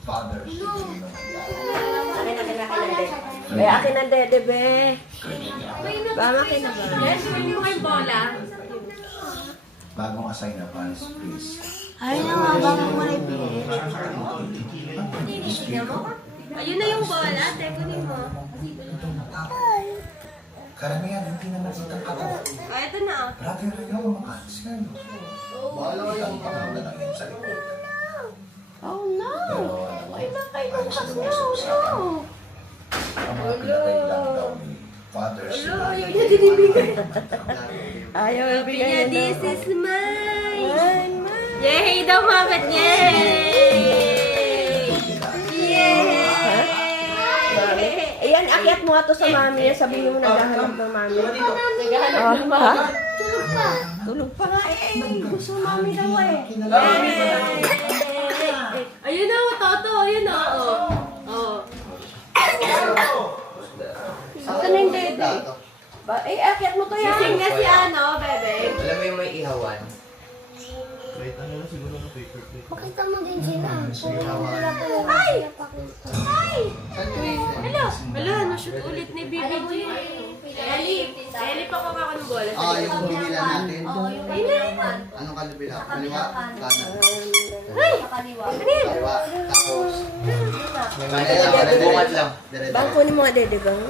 Father. Ay, akin ang dede, be. Bama akin na ba? Yes, hindi mo kayong bola. Bagong assign na fans, please. Ay, nakabang mo na ibigay. Ayun na yung bola, tekunin mo. Karamihan, hindi na nakita ako. Ah, ito na. Lagi rin yung mga cancel. Bahala yung pangalaman ng iyong salita. Oh, no. Ay, nakailukas niya. No. Ang mga pinatay lang daw ni Father's Ayaw niya dinibigay. Ayaw, Sabi niya, bigay na. this is mine. Mine. Yay daw, Mabet. Yay! Yay! Ayan, akyat mo nga to sa mami. Sabihin mo naghahanap ng mami. Naghahanap ng mami. Tulog pa. Tulog pa nga eh. Gusto mami daw eh. Ayun na, Toto. Ayun na. Oh. Saan na yung dede? Eh, akyat mo to yan. Sising na si ano, bebe. Alam mo yung may ihawan? Pakita mo din sila. Ay! Hala, na-shoot ulit ni Bibi G. Eli pa ko ako ng bola. Yung binila natin. Anong kalibila? Kaliwa? Kanan. Ay! Kaliwa. Tapos. May bungad lang. Diretso. Bangko ni mga dede gang.